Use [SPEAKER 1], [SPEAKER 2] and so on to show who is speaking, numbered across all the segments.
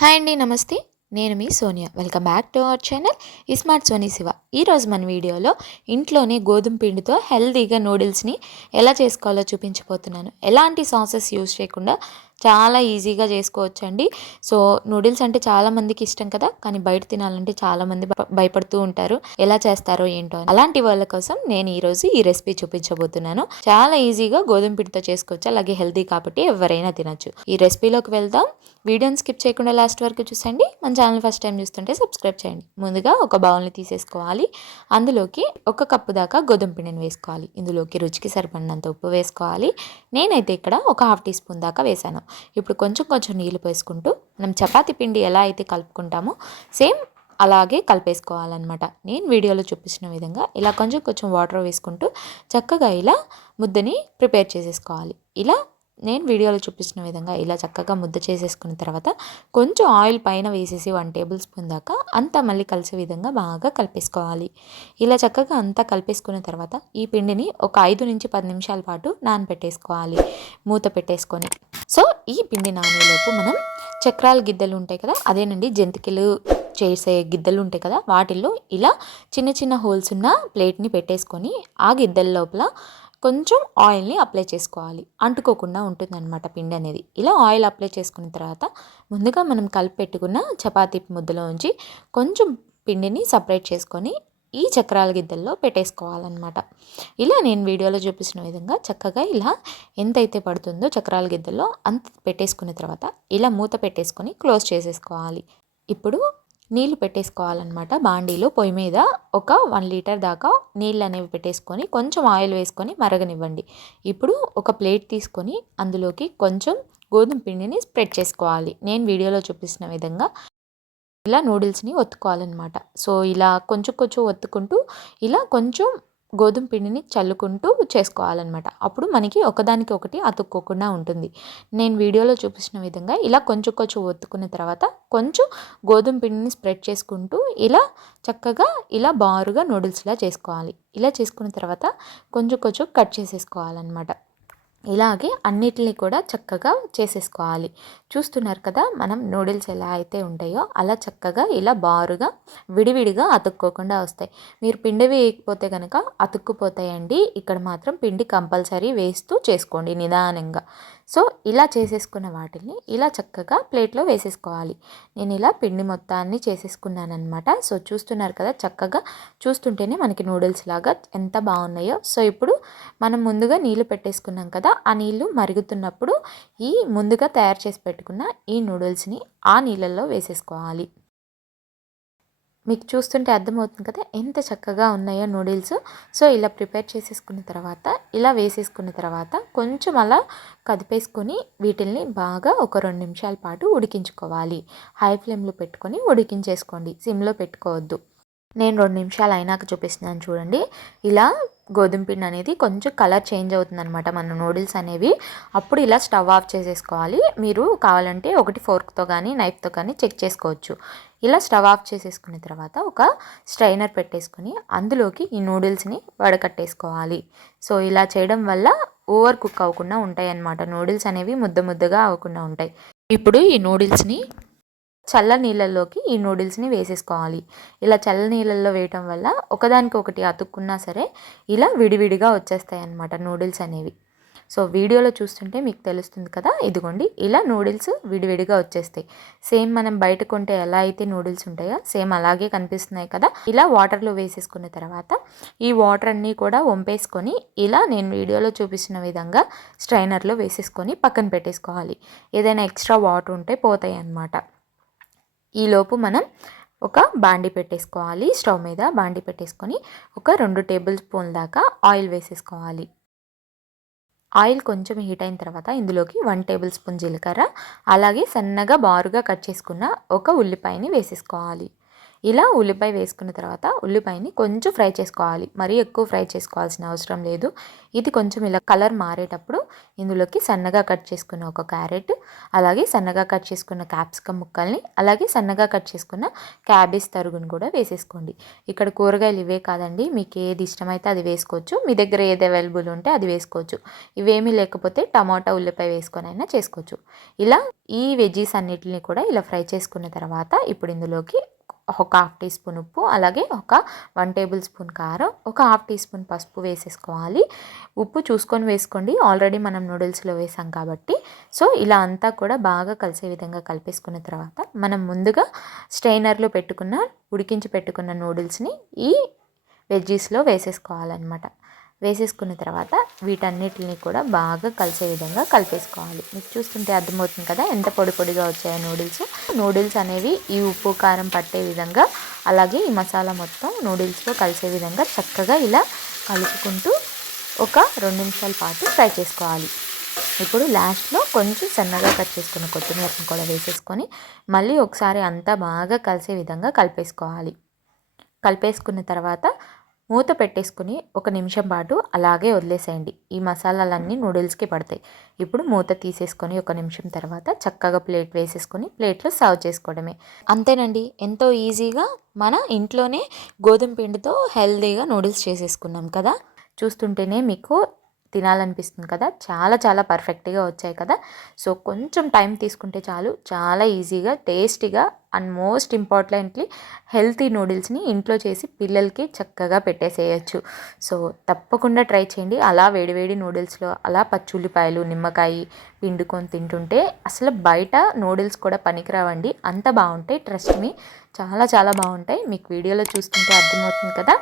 [SPEAKER 1] Hi అండి నమస్తే. నేను మీ Sonia. Welcome back to our channel. Smart Sony Shiva. ఈరోజు మన వీడియోలో ఇంట్లోనే గోధుమ పిండితో హెల్తీగా నూడిల్స్ని ఎలా చేసుకోవాలో చూపించబోతున్నాను. ఎలాంటి సాసెస్ యూజ్ చేయకుండా చాలా ఈజీగా చేసుకోవచ్చు అండి సో నూడిల్స్ అంటే చాలా మందికి ఇష్టం కదా కానీ బయట తినాలంటే చాలా మంది భయపడుతూ ఉంటారు. ఎలా చేస్తారో ఏంటో అలాంటి వాళ్ళ కోసం నేను ఈరోజు ఈ రెసిపీ చూపించబోతున్నాను. చాలా ఈజీగా గోధుమ పిండితో చేసుకోవచ్చు అలాగే హెల్తీ కాబట్టి ఎవరైనా తినచ్చు. ఈ రెసిపీలోకి వెళ్దాం. వీడియోని స్కిప్ చేయకుండా లాస్ట్ వరకు చూసండి. మన ఛానల్ ఫస్ట్ టైం చూస్తుంటే సబ్స్క్రైబ్ చేయండి. ముందుగా ఒక బౌల్ని తీసేసుకోవాలి. అందులోకి ఒక కప్పు దాకా గోధుమ పిండిని వేసుకోవాలి. ఇందులోకి రుచికి సరిపడినంత ఉప్పు వేసుకోవాలి. నేనైతే ఇక్కడ ఒక హాఫ్ టీ స్పూన్ దాకా వేసాను. ఇప్పుడు కొంచెం కొంచెం నీళ్ళు పోసుకుంటూ మనం చపాతి పిండి ఎలా అయితే కలుపుకుంటామో సేమ్ అలాగే కలిపేసుకోవాలన్నమాట. నేను వీడియోలో చూపించిన విధంగా ఇలా కొంచెం కొంచెం వాటర్ వేసుకుంటూ చక్కగా ఇలా ముద్దని ప్రిపేర్ చేసేసుకోవాలి. ఇలా నేను వీడియోలో చూపిస్తున్న విధంగా ఇలా చక్కగా ముద్ద చేసేసుకున్న తర్వాత కొంచెం ఆయిల్ పైన వేసేసి వన్ టేబుల్ స్పూన్ దాకా అంతా మళ్ళీ కలిసే విధంగా బాగా కలిపేసుకోవాలి. ఇలా చక్కగా అంతా కలిపేసుకున్న తర్వాత ఈ పిండిని ఒక ఐదు నుంచి పది నిమిషాల పాటు నానబెట్టేసుకోవాలి. మూత పెట్టేసుకొని. సో ఈ పిండి నానేలోపు మనం చక్రాల గిద్దలు ఉంటాయి కదా అదేనండి జంతికలు చేసే గిద్దలు ఉంటాయి కదా వాటిల్లో ఇలా చిన్న చిన్న హోల్స్ ఉన్న ప్లేట్ని పెట్టేసుకొని ఆ గిద్దల లోపల కొంచెం ఆయిల్ని అప్లై చేసుకోవాలి. అంటుకోకుండా ఉంటుందన్నమాట పిండి అనేది. ఇలా ఆయిల్ అప్లై చేసుకున్న తర్వాత ముందుగా మనం కలిపి పెట్టుకున్న చపాతీ ముద్దలోంచి కొంచెం పిండిని సపరేట్ చేసుకొని ఈ చక్రాల గిద్దల్లో పెట్టేసుకోవాలన్నమాట. ఇలా నేను వీడియోలో చూపించిన విధంగా చక్కగా ఇలా ఎంతైతే పడుతుందో చక్రాల గిద్దల్లో అంత పెట్టేసుకున్న తర్వాత ఇలా మూత పెట్టేసుకొని క్లోజ్ చేసేసుకోవాలి. ఇప్పుడు నీళ్ళు పెట్టేసుకోవాలన్నమాట. బాండీలో పొయ్యి మీద ఒక వన్ లీటర్ దాకా నీళ్ళు అనేవి పెట్టేసుకొని కొంచెం ఆయిల్ వేసుకొని మరగనివ్వండి. ఇప్పుడు ఒక ప్లేట్ తీసుకొని అందులోకి కొంచెం గోధుమ పిండిని స్ప్రెడ్ చేసుకోవాలి. నేను వీడియోలో చూపిస్తున్న విధంగా ఇలా నూడిల్స్ని ఒత్తుకోవాలన్నమాట. సో ఇలా కొంచెం కొంచెం ఒత్తుకుంటూ ఇలా కొంచెం గోధుమ పిండిని చల్లుకుంటూ చేసుకోవాలన్నమాట. అప్పుడు మనకి ఒకదానికి ఒకటి అతుక్కోకుండా ఉంటుంది. నేను వీడియోలో చూపించిన విధంగా ఇలా కొంచెం కొంచెం ఒత్తుకున్న తర్వాత కొంచెం గోధుమ పిండిని స్ప్రెడ్ చేసుకుంటూ ఇలా చక్కగా ఇలా బారుగా నూడిల్స్లా చేసుకోవాలి. ఇలా చేసుకున్న తర్వాత కొంచెం కొంచెం కట్ చేసేసుకోవాలన్నమాట. ఇలాగే అన్నిటిని కూడా చక్కగా చేసేసుకోవాలి. చూస్తున్నారు కదా మనం నూడిల్స్ ఎలా అయితే ఉంటాయో అలా చక్కగా ఇలా బారుగా విడివిడిగా అతుక్కోకుండా వస్తాయి. మీరు పిండి వేయకపోతే కనుక అతుక్కుపోతాయండి. ఇక్కడ మాత్రం పిండి కంపల్సరీ వేస్తూ చేసుకోండి నిదానంగా. సో ఇలా చేసేసుకున్న వాటిని ఇలా చక్కగా ప్లేట్లో వేసేసుకోవాలి. నేను ఇలా పిండి మొత్తాన్ని చేసేసుకున్నాను అనమాట సో చూస్తున్నారు కదా చక్కగా చూస్తుంటేనే మనకి నూడిల్స్ లాగా ఎంత బాగున్నాయో. సో ఇప్పుడు మనం ముందుగా నీళ్ళు పెట్టేసుకున్నాం కదా ఆ నీళ్ళు మరుగుతున్నప్పుడు ఈ ముందుగా తయారు చేసి పెట్టుకున్న ఈ నూడిల్స్ని ఆ నీళ్ళల్లో వేసేసుకోవాలి. మీకు చూస్తుంటే అర్థమవుతుంది కదా ఎంత చక్కగా ఉన్నాయో నూడిల్స్. సో ఇలా ప్రిపేర్ చేసేసుకున్న తర్వాత ఇలా వేసేసుకున్న తర్వాత కొంచెం అలా కదిపేసుకొని వీటిల్ని బాగా ఒక రెండు నిమిషాల పాటు ఉడికించుకోవాలి. హై ఫ్లేమ్లో పెట్టుకొని ఉడికించేసుకోండి. సిమ్లో పెట్టుకోవద్దు. నేను రెండు నిమిషాలు అయినాక చూపిస్తున్నాను చూడండి. ఇలా గోధుమ పిండి అనేది కొంచెం కలర్ చేంజ్ అవుతుంది అనమాట మన నూడిల్స్ అనేవి. అప్పుడు ఇలా స్టవ్ ఆఫ్ చేసేసుకోవాలి. మీరు కావాలంటే ఒకటి ఫోర్క్తో కానీ నైఫ్తో కానీ చెక్ చేసుకోవచ్చు. ఇలా స్టవ్ ఆఫ్ చేసేసుకున్న తర్వాత ఒక స్ట్రైనర్ పెట్టేసుకొని అందులోకి ఈ నూడిల్స్ని వడకట్టేసుకోవాలి. సో ఇలా చేయడం వల్ల ఓవర్ కుక్ అవ్వకుండా ఉంటాయి అన్నమాట నూడిల్స్ అనేవి ముద్ద ముద్దగా అవ్వకుండా ఉంటాయి. ఇప్పుడు ఈ నూడిల్స్ని చల్ల నీళ్ళల్లోకి ఈ నూడిల్స్ని వేసేసుకోవాలి. ఇలా చల్ల నీళ్ళల్లో వేయటం వల్ల ఒకదానికి ఒకటి అతుక్కున్నా సరే ఇలా విడివిడిగా వచ్చేస్తాయి అన్నమాట నూడిల్స్ అనేవి. సో వీడియోలో చూస్తుంటే మీకు తెలుస్తుంది కదా ఇదిగోండి ఇలా నూడిల్స్ విడివిడిగా వచ్చేస్తాయి. సేమ్ మనం బయట కొంటే ఎలా అయితే నూడిల్స్ ఉంటాయో సేమ్ అలాగే కనిపిస్తున్నాయి కదా ఇలా వాటర్లో వేసేసుకున్న తర్వాత ఈ వాటర్ అన్నీ కూడా వంపేసుకొని ఇలా నేను వీడియోలో చూపిస్తున్న విధంగా స్ట్రైనర్లో వేసేసుకొని పక్కన పెట్టేసుకోవాలి. ఏదైనా ఎక్స్ట్రా వాటర్ ఉంటే పోతాయి అన్నమాట ఈలోపు మనం ఒక బాండి పెట్టేసుకోవాలి. స్టవ్ మీద బాండి పెట్టేసుకొని ఒక రెండు టేబుల్ స్పూన్ దాకా ఆయిల్ వేసేసుకోవాలి. ఆయిల్ కొంచెం హీట్ అయిన తర్వాత ఇందులోకి వన్ టేబుల్ స్పూన్ జీలకర్ర అలాగే సన్నగా బారుగా కట్ చేసుకున్న ఒక ఉల్లిపాయని వేసేసుకోవాలి. ఇలా ఉల్లిపాయ వేసుకున్న తర్వాత ఉల్లిపాయని కొంచెం ఫ్రై చేసుకోవాలి. మరీ ఎక్కువ ఫ్రై చేసుకోవాల్సిన అవసరం లేదు. ఇది కొంచెం ఇలా కలర్ మారేటప్పుడు ఇందులోకి సన్నగా కట్ చేసుకున్న ఒక క్యారెట్ అలాగే సన్నగా కట్ చేసుకున్న క్యాప్సికమ్ ముక్కల్ని అలాగే సన్నగా కట్ చేసుకున్న క్యాబేజ్ తరుగును కూడా వేసేసుకోండి. ఇక్కడ కూరగాయలు ఇవే కాదండి. మీకు ఏది ఇష్టమైతే అది వేసుకోవచ్చు. మీ దగ్గర ఏది అవైలబుల్ ఉంటే అది వేసుకోవచ్చు. ఇవేమీ లేకపోతే టమాటా ఉల్లిపాయ వేసుకొని అయినా చేసుకోవచ్చు. ఇలా ఈ వెజ్జీస్ అన్నిటిని కూడా ఇలా ఫ్రై చేసుకున్న తర్వాత ఇప్పుడు ఇందులోకి ఒక హాఫ్ టీ స్పూన్ ఉప్పు అలాగే ఒక వన్ టేబుల్ స్పూన్ కారం ఒక హాఫ్ టీ స్పూన్ పసుపు వేసేసుకోవాలి. ఉప్పు చూసుకొని వేసుకోండి. ఆల్రెడీ మనం నూడిల్స్లో వేసాం కాబట్టి. సో ఇలా అంతా కూడా బాగా కలిసే విధంగా కలిపేసుకున్న తర్వాత మనం ముందుగా స్ట్రైనర్లో పెట్టుకున్న ఉడికించి పెట్టుకున్న నూడిల్స్ని ఈ వెజ్జీస్లో వేసేసుకోవాలన్నమాట. వేసేసుకున్న తర్వాత వీటన్నిటిని కూడా బాగా కలిసే విధంగా కలిపేసుకోవాలి. మీకు చూస్తుంటే అర్థమవుతుంది కదా ఎంత పొడి పొడిగా వచ్చాయో నూడిల్స్. నూడిల్స్ అనేవి ఈ ఉప్పు కారం పట్టే విధంగా అలాగే ఈ మసాలా మొత్తం నూడిల్స్లో కలిసే విధంగా చక్కగా ఇలా కలుపుకుంటూ ఒక రెండు నిమిషాల పాటు ఫ్రై చేసుకోవాలి. ఇప్పుడు లాస్ట్లో కొంచెం సన్నగా కట్ చేసుకున్న కొత్తిమీరని కూడా వేసేసుకొని మళ్ళీ ఒకసారి అంతా బాగా కలిసే విధంగా కలిపేసుకోవాలి. కలిపేసుకున్న తర్వాత మూత పెట్టేసుకుని ఒక నిమిషం పాటు అలాగే వదిలేసేయండి. ఈ మసాలాలన్నీ నూడిల్స్కి పడతాయి. ఇప్పుడు మూత తీసేసుకొని ఒక నిమిషం తర్వాత చక్కగా ప్లేట్ వేసేసుకొని ప్లేట్లో సర్వ్ చేసుకోవడమే. అంతేనండి. ఎంతో ఈజీగా మన ఇంట్లోనే గోధుమ పిండితో హెల్తీగా నూడిల్స్ చేసేసుకున్నాం కదా? చూస్తుంటేనే మీకు తినాలనిపిస్తుంది కదా. చాలా చాలా పర్ఫెక్ట్గా వచ్చాయి కదా. సో కొంచెం టైం తీసుకుంటే చాలు. చాలా ఈజీగా టేస్టీగా అండ్ మోస్ట్ ఇంపార్టెంట్లీ హెల్తీ నూడిల్స్ని ఇంట్లో చేసి పిల్లలకి చక్కగా పెట్టేసేయచ్చు. సో తప్పకుండా ట్రై చేయండి. అలా వేడివేడి నూడిల్స్లో అలా పచ్చుల్లిపాయలు నిమ్మకాయ పిండుకొని తింటుంటే అసలు బయట నూడిల్స్ కూడా పనికిరావండి. అంత బాగుంటాయి ట్రస్ట్ మీ. చాలా చాలా బాగుంటాయి. మీకు వీడియోలో చూస్తుంటే అర్థమవుతుంది కదా.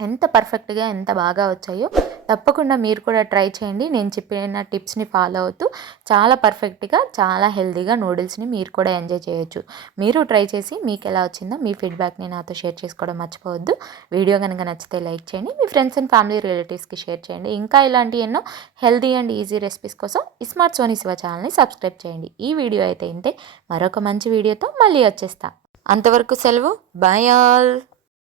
[SPEAKER 1] ఎంత పర్ఫెక్ట్గా ఎంత బాగా వచ్చాయో. తప్పకుండా మీరు కూడా ట్రై చేయండి. నేను చెప్పిన టిప్స్ని ఫాలో అవుతూ చాలా పర్ఫెక్ట్గా చాలా హెల్దీగా నూడిల్స్ని మీరు కూడా ఎంజాయ్ చేయొచ్చు. మీరు ట్రై చేసి మీకు ఎలా వచ్చిందో మీ ఫీడ్బ్యాక్ని నాతో షేర్ చేసుకోవడం మర్చిపోవద్దు. వీడియో కనుక నచ్చితే లైక్ చేయండి. మీ ఫ్రెండ్స్ అండ్ ఫ్యామిలీ రిలేటివ్స్కి షేర్ చేయండి. ఇంకా ఇలాంటి ఎన్నో హెల్దీ అండ్ ఈజీ రెసిపీస్ కోసం స్మార్ట్ సోనీ శివ ఛానల్ని సబ్స్క్రైబ్ చేయండి. ఈ వీడియో అయితే ఇంతే. మరొక మంచి వీడియోతో మళ్ళీ వచ్చేస్తా. అంతవరకు సెలవు. Bye all.